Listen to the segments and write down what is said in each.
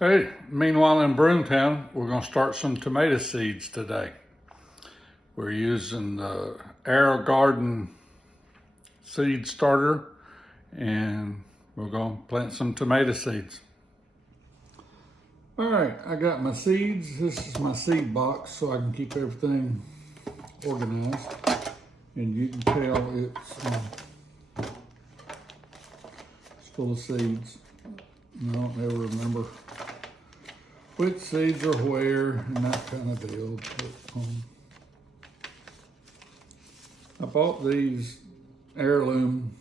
Hey, meanwhile in Broomtown, we're going to start some tomato seeds today. We're using the aerogarden seed starter and we're going to plant some tomato seeds. All right, I got my seeds. This is my seed box so I can keep everything organized. And you can tell it's full of seeds. I don't ever remember which seeds are where and that kind of deal. But, I bought these heirloom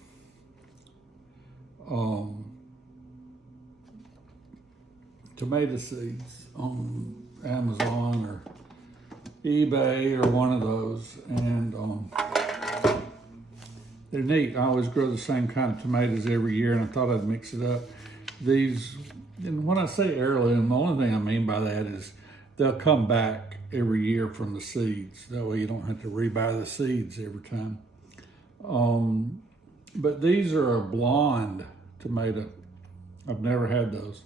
tomato seeds on Amazon or eBay or one of those, and they're neat. I always grow the same kind of tomatoes every year, and I thought I'd mix it up. These, and when I say heirloom, the only thing I mean by that is they'll come back every year from the seeds. That way you don't have to rebuy the seeds every time. But these are a blonde tomato. I've never had those.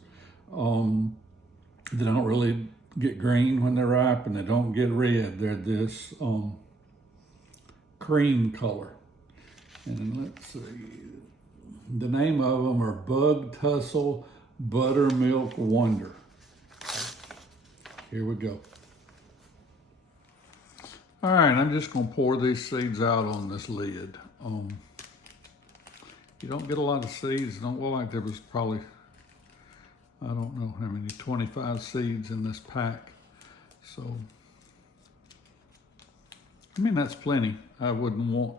They don't really get green when they're ripe, and they don't get red. They're this cream color. And let's see, the name of them are Tussle Buttermilk Wonder. Here we go. All right, I'm just gonna pour these seeds out on this lid. You don't get a lot of seeds. Don't look like there was probably, I don't know how many, 25 seeds in this pack. So, I mean, that's plenty. I wouldn't want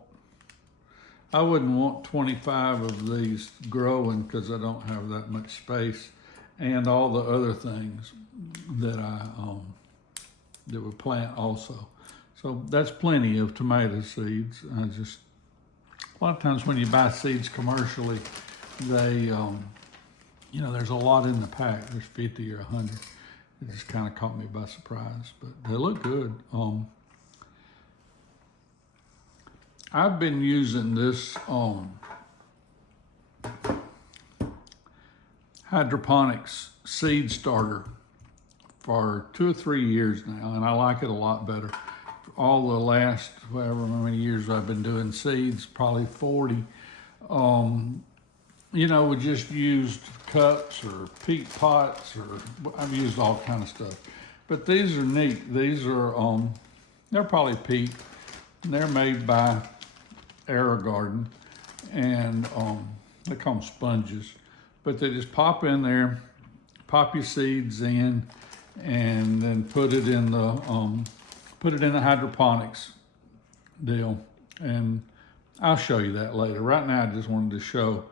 25 of these growing because I don't have that much space, and all the other things that that would plant also. So that's plenty of tomato seeds. A lot of times when you buy seeds commercially, they, there's a lot in the pack. There's 50 or 100. It just kind of caught me by surprise, but they look good. I've been using this hydroponics seed starter for 2 or 3 years now, and I like it a lot better. All the last, however many years I've been doing seeds, probably 40, we just used cups or peat pots, or I've used all kind of stuff. But these are neat. These are, they're probably peat, and they're made by aerogarden, and they call them sponges. But they just pop in there, pop your seeds in, and then put it in the hydroponics deal, and I'll show you that later. Right now I just wanted to show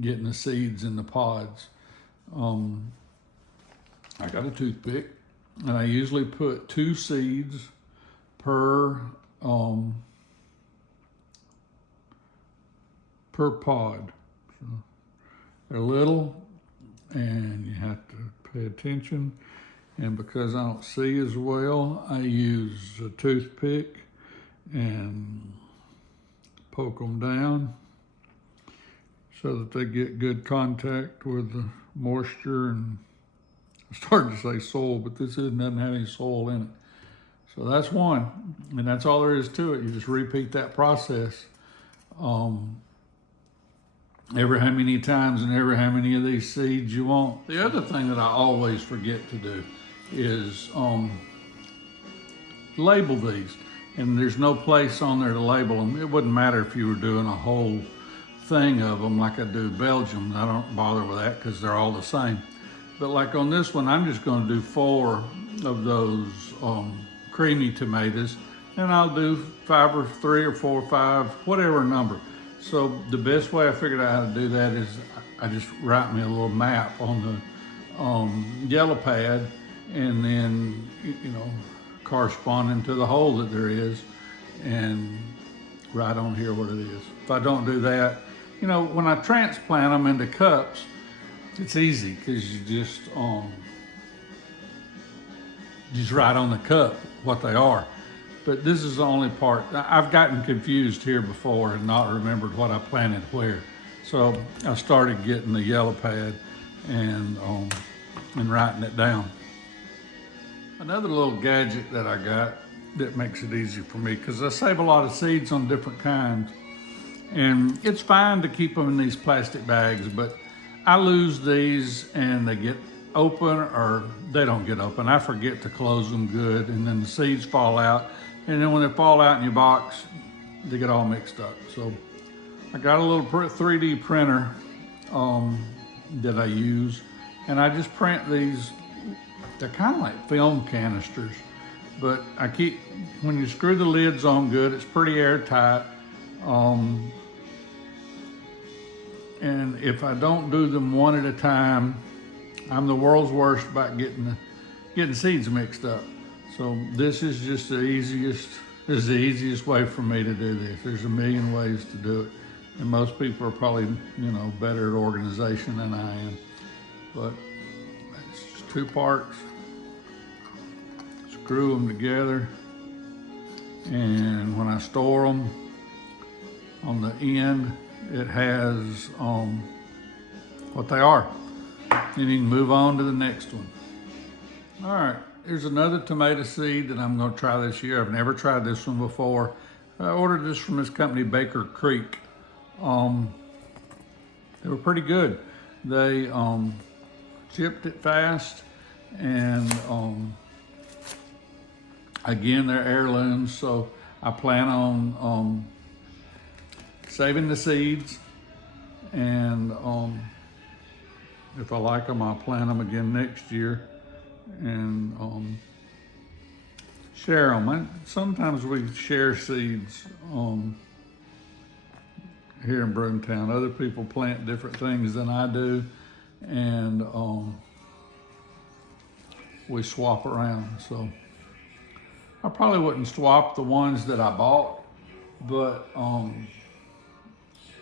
getting the seeds in the pods. I got a toothpick, and I usually put 2 seeds per pod. So they're little, and you have to pay attention. And because I don't see as well, I use a toothpick and poke them down so that they get good contact with the moisture. And I started to say soil, but this doesn't have any soil in it. So that's one, and that's all there is to it. You just repeat that process every how many times and every how many of these seeds you want. The other thing that I always forget to do is label these, and there's no place on there to label them. It wouldn't matter if you were doing a whole thing of them like I do Belgium. I don't bother with that because they're all the same. But like on this one, I'm just going to do 4 of those creamy tomatoes, and I'll do 5 or 3 or 4 or 5, whatever number. So the best way I figured out how to do that is I just write me a little map on the yellow pad, and then, corresponding to the hole that there is, and write on here what it is. If I don't do that, when I transplant them into cups, it's easy because you just write on the cup what they are. But this is the only part. I've gotten confused here before and not remembered what I planted where. So I started getting the yellow pad and writing it down. Another little gadget that I got that makes it easy for me, because I save a lot of seeds on different kinds, and it's fine to keep them in these plastic bags, but I lose these and they get open, or they don't get open. I forget to close them good, and then the seeds fall out, and then when they fall out in your box, they get all mixed up. So I got a little 3D printer that I use, and I just print these. They're kind of like film canisters, but when you screw the lids on good, it's pretty airtight. And if I don't do them one at a time, I'm the world's worst about getting seeds mixed up. So this is just the easiest way for me to do this. There's a million ways to do it, and most people are probably, better at organization than I am. But it's just 2 parts. Screw them together, and when I store them, on the end it has what they are, and you can move on to the next one. All right, here's another tomato seed that I'm going to try this year. I've never tried this one before. I ordered this from this company, Baker Creek. They were pretty good. They shipped it fast, and again, they're heirlooms, so I plan on saving the seeds, and if I like them, I'll plant them again next year and share them. Sometimes we share seeds here in Broomtown. Other people plant different things than I do, and we swap around. So I probably wouldn't swap the ones that I bought, but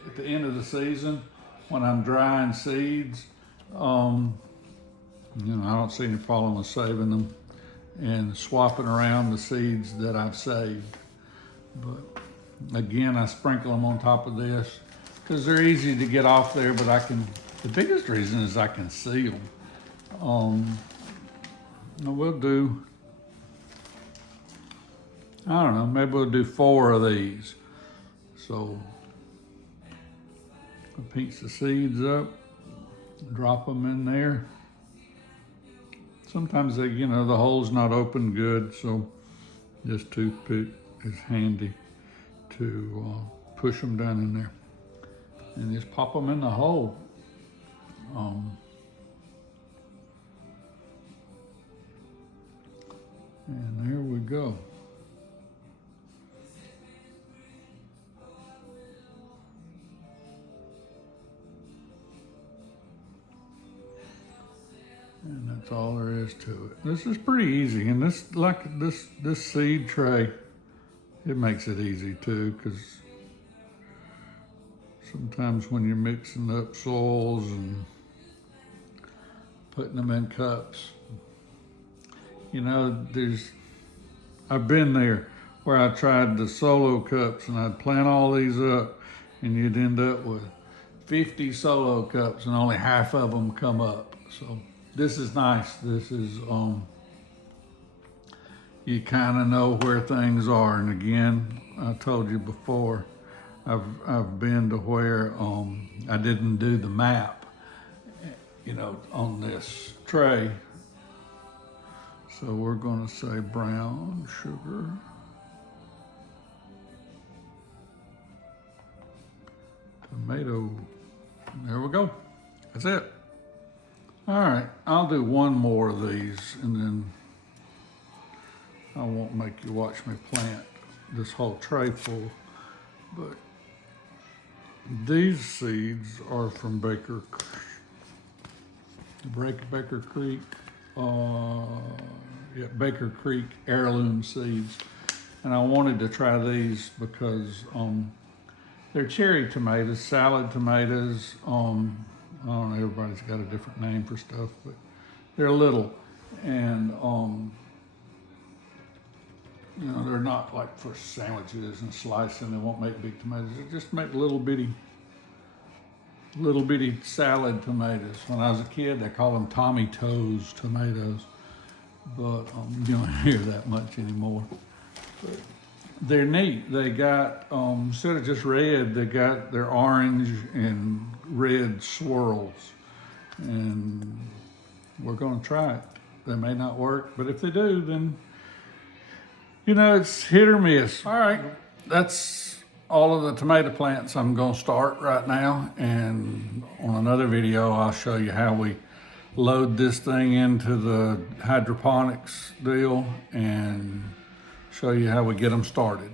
at the end of the season, when I'm drying seeds, I don't see any problem with saving them and swapping around the seeds that I've saved. But again, I sprinkle them on top of this because they're easy to get off there, but the biggest reason is I can see them. We'll do, I don't know, maybe we'll do 4 of these. So I pinch the seeds up, drop them in there. Sometimes they, the hole's not open good, so this toothpick is handy to push them down in there and just pop them in the hole. And there we go. And that's all there is to it. This is pretty easy, and this seed tray, it makes it easy too, because sometimes when you're mixing up soils and putting them in cups, I've been there where I tried the solo cups, and I'd plant all these up, and you'd end up with 50 solo cups and only half of them come up. So this is nice. This is, you kind of know where things are. And again, I told you before, I've been to where I didn't do the map, on this tray. So we're gonna say brown sugar. Tomato, there we go. That's it. All right, I'll do one more of these, and then I won't make you watch me plant this whole tray full, but these seeds are from Baker Creek, Baker Creek heirloom seeds. And I wanted to try these because they're cherry tomatoes, salad tomatoes. I don't know, everybody's got a different name for stuff, but they're little, and they're not like for sandwiches and slicing. They won't make big tomatoes. They just make little bitty little bitty salad tomatoes. When I was a kid, they called them Tommy Toes tomatoes, but you don't hear that much anymore. But they're neat. They got, instead of just red, they got their orange and red swirls. And we're gonna try it. They may not work, but if they do, then, you know, it's hit or miss. All right, that's all of the tomato plants I'm gonna start right now. And on another video, I'll show you how we load this thing into the hydroponics deal and show you how we get them started.